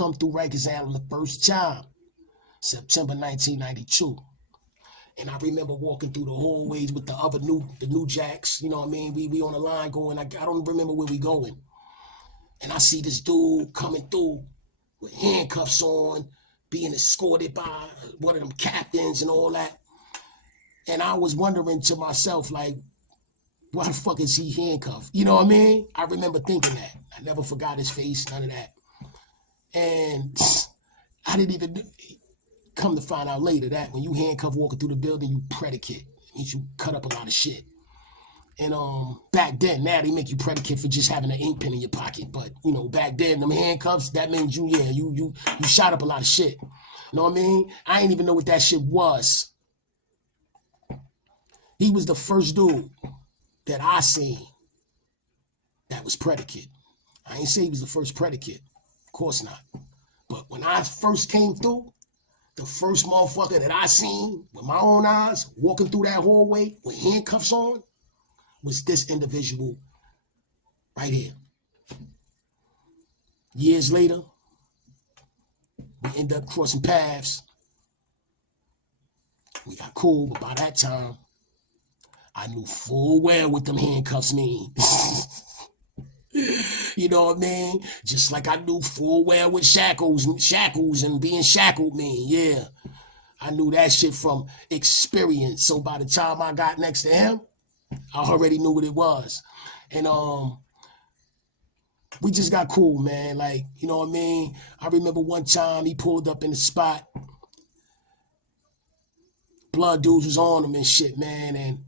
come through Rikers Island the first time, September 1992. And I remember walking through the hallways with the new jacks. You know what I mean? We on the line going. I don't remember where we going. And I see this dude coming through with handcuffs on, being escorted by one of them captains and all that. And I was wondering to myself, like, why the fuck is he handcuffed? You know what I mean? I remember thinking that. I never forgot his face, none of that. And I didn't even come to find out later that when you handcuff walking through the building, you predicate. It means you cut up a lot of shit. And back then, now they make you predicate for just having an ink pen in your pocket. But you know, back then, them handcuffs, that means you shot up a lot of shit. You know what I mean? I didn't even know what that shit was. He was the first dude that I seen that was predicate. I ain't say he was the first predicate. Of course not. But when I first came through, the first motherfucker that I seen with my own eyes walking through that hallway with handcuffs on was this individual right here. Years later, we end up crossing paths. We got cool, but by that time, I knew full well what them handcuffs mean. You know what I mean? Just like I knew full well what shackles and being shackled mean. Yeah. I knew that shit from experience. So by the time I got next to him, I already knew what it was. And we just got cool, man. Like, you know what I mean? I remember one time he pulled up in the spot. Blood dudes was on him and shit, man. And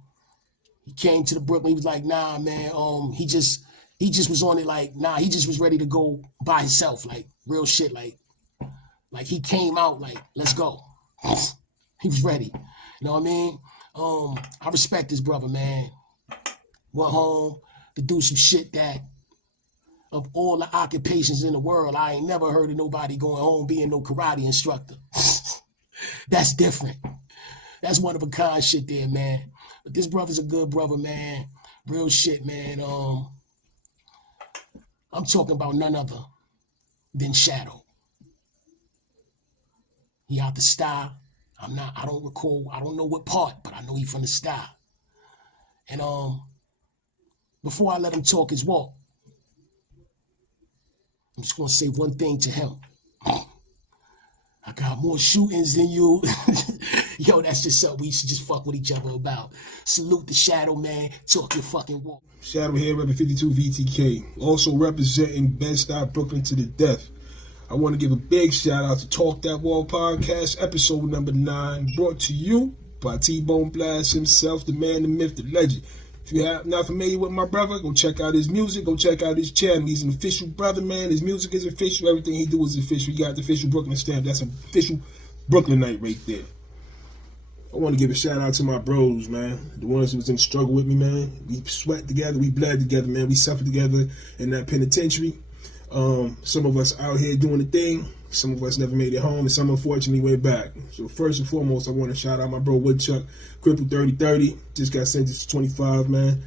he came to the Brooklyn. He was like, nah, man. He just was on it like, nah, he just was ready to go by himself. Like, real shit. Like he came out like, let's go. He was ready. You know what I mean? I respect this brother, man. Went home to do some shit that, of all the occupations in the world, I ain't never heard of nobody going home being no karate instructor. That's different. That's one of a kind shit there, man. But this brother's a good brother, man. Real shit, man. I'm talking about none other than Shadow. He out the style. I don't know what part, but I know he from the style. And before I let him talk his walk, I'm just gonna say one thing to him. I got more shootings than you. Yo, that's just something we used to just fuck with each other about. Salute the Shadow, man. Talk your fucking walk. Shadow here, repping 52 VTK. Also representing Bed-Stuy, Brooklyn to the death. I want to give a big shout out to Talk That Walk podcast, episode number 9, brought to you by T-Bone Blast himself, the man, the myth, the legend. If you're not familiar with my brother, go check out his music, go check out his channel. He's an official brother, man. His music is official. Everything he do is official. He got the official Brooklyn stamp. That's an official Brooklynite right there. I want to give a shout out to my bros, man. The ones who was in struggle with me, man. We sweat together. We bled together, man. We suffered together in that penitentiary. Some of us out here doing the thing. Some of us never made it home, and some unfortunately went back. So first and foremost, I want to shout out my bro Woodchuck, Cripple 3030. Just got sentenced to 25, man.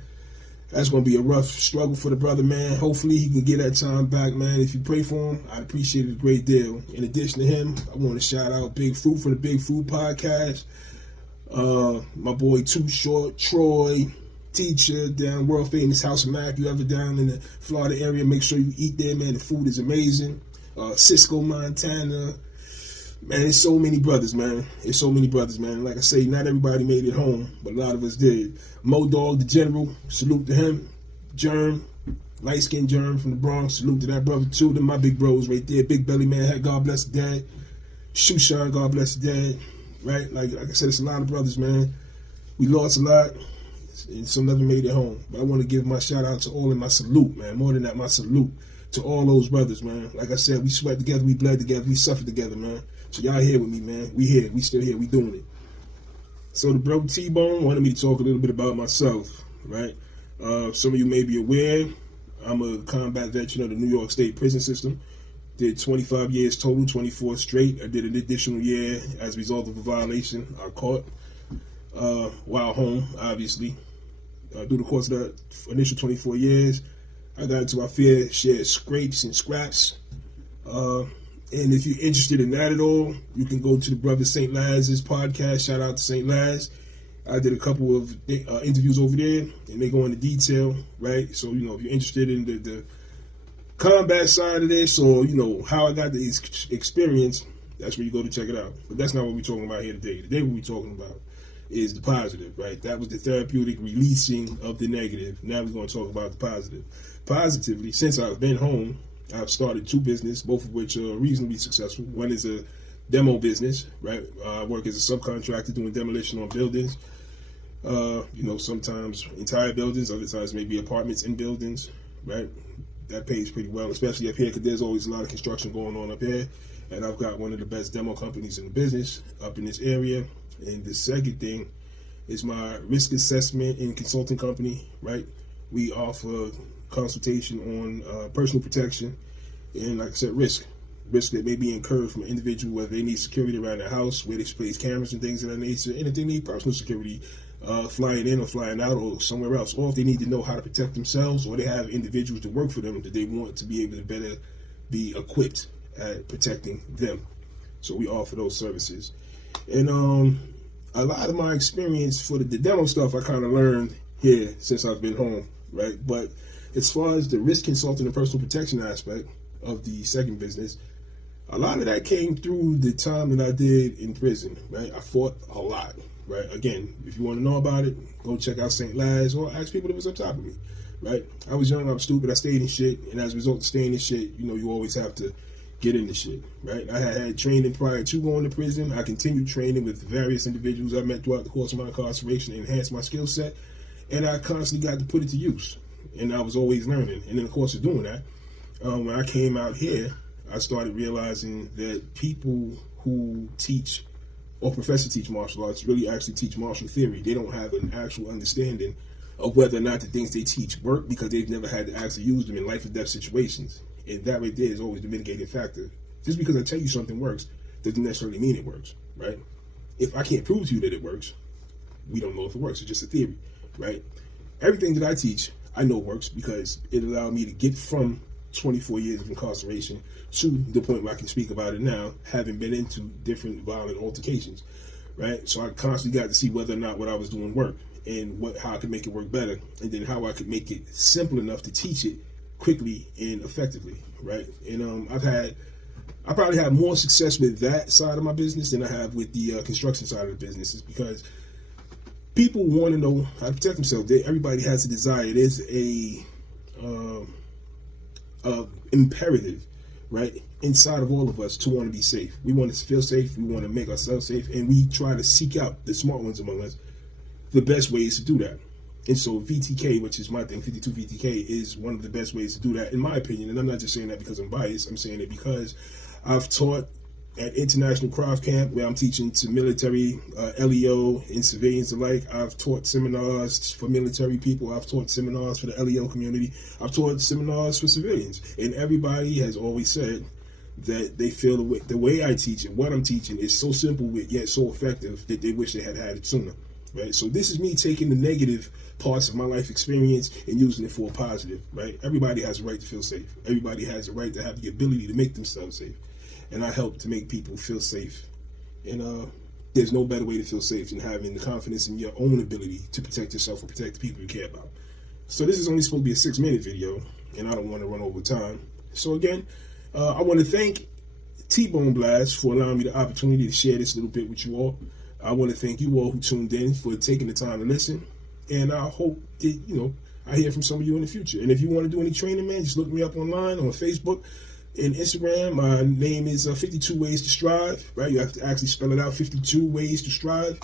That's going to be a rough struggle for the brother, man. Hopefully he can get that time back, man. If you pray for him, I'd appreciate it a great deal. In addition to him, I want to shout out Big Fruit for the Big Fruit podcast. My boy Too Short, Troy, Teacher, down world famous House of Mac. You ever down in the Florida area, make sure you eat there, man. The food is amazing. Cisco, Montana. Man, it's so many brothers, man. It's so many brothers, man. Like I say, not everybody made it home, but a lot of us did. Mo Dog, the General, salute to him. Germ, light-skinned Germ from the Bronx, salute to that brother too. Them my big bros right there. Big Belly Man, God bless the dad. Shushan, God bless the dad. Right? Like I said, it's a lot of brothers, man. We lost a lot, and some never made it home. But I want to give my shout out to all and my salute, man. More than that, my salute to all those brothers, man. Like I said, we sweat together, we bled together, we suffered together, man. So y'all here with me, man. We here, we still here, we doing it. So the bro T-Bone wanted me to talk a little bit about myself, right? Some of you may be aware, I'm a combat veteran of the New York State prison system. Did 25 years total, 24 straight. I did an additional year as a result of a violation I caught while home, obviously. Through the course of the initial 24 years, I got into my fair share of scrapes and scraps. And if you're interested in that at all, you can go to the Brother St. Laz's podcast. Shout out to St. Laz. I did a couple of interviews over there, and they go into detail, right? So, if you're interested in the combat side of this, or, how I got the experience, that's where you go to check it out. But that's not what we're talking about here today. Today what we're talking about is the positive, right? That was the therapeutic releasing of the negative. Now we're going to talk about the positive. Positively, since I've been home, I've started 2 businesses, both of which are reasonably successful. One is a demo business, right? I work as a subcontractor doing demolition on buildings. Sometimes entire buildings, other times maybe apartments in buildings, right? That pays pretty well, especially up here, because there's always a lot of construction going on up here. And I've got one of the best demo companies in the business up in this area. And the second thing is my risk assessment and consulting company, right? We offer consultation on personal protection and, like I said, risk that may be incurred from an individual, whether they need security around their house, where they place cameras and things of that nature, and if they need personal security, flying in or flying out or somewhere else, or if they need to know how to protect themselves, or they have individuals to work for them that they want to be able to better be equipped at protecting them. So we offer those services. And a lot of my experience for the demo stuff I kind of learned here since I've been home, right? But as far as the risk consulting and personal protection aspect of the second business, a lot of that came through the time that I did in prison, right? I fought a lot, right? Again, if you want to know about it, go check out St. Laz or ask people that was up top of me, right? I was young, I was stupid, I stayed in shit, and as a result of staying in shit, you always have to get into shit, right? I had training prior to going to prison. I continued training with various individuals I met throughout the course of my incarceration to enhance my skill set, and I constantly got to put it to use, and I was always learning. And in the course of doing that, when I came out here, I started realizing that people who teach or profess to teach martial arts really actually teach martial theory. They don't have an actual understanding of whether or not the things they teach work, because they've never had to actually use them in life or death situations. And that right there is always the mitigating factor. Just because I tell you something works doesn't necessarily mean it works, right? If I can't prove to you that it works, we don't know if it works. It's just a theory, right? Everything that I teach, I know works, because it allowed me to get from 24 years of incarceration to the point where I can speak about it now, having been into different violent altercations, right? So I constantly got to see whether or not what I was doing worked, and how I could make it work better, and then how I could make it simple enough to teach it quickly and effectively, right? And I probably have more success with that side of my business than I have with the construction side of the business, is because people want to know how to protect themselves. Everybody has a desire. It is a imperative, right, inside of all of us to want to be safe. We want to feel safe. We want to make ourselves safe, and we try to seek out, the smart ones among us, the best ways to do that. And so VTK, which is my thing, 52 VTK, is one of the best ways to do that, in my opinion. And I'm not just saying that because I'm biased. I'm saying it because I've taught at International Craft Camp, where I'm teaching to military, LEO, and civilians alike. I've taught seminars for military people. I've taught seminars for the LEO community. I've taught seminars for civilians. And everybody has always said that they feel the way I teach and what I'm teaching is so simple yet so effective that they wish they had it sooner. Right? So this is me taking the negative parts of my life experience and using it for a positive, right? Everybody has a right to feel safe. Everybody has a right to have the ability to make themselves safe. And I help to make people feel safe. And there's no better way to feel safe than having the confidence in your own ability to protect yourself and protect the people you care about. So this is only supposed to be a 6-minute video, and I don't want to run over time. So again, I want to thank T-Bone Blast for allowing me the opportunity to share this little bit with you all. I want to thank you all who tuned in for taking the time to listen. And I hope that, I hear from some of you in the future. And if you want to do any training, man, just look me up online on Facebook and Instagram. My name is 52 Ways to Strive, right? You have to actually spell it out, 52 Ways to Strive.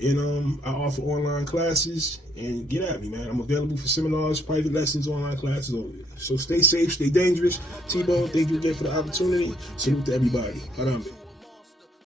And I offer online classes, and get at me, man. I'm available for seminars, private lessons, online classes. So stay safe, stay dangerous. T-Bone, thank you again for the opportunity. Salute to everybody. Harambe.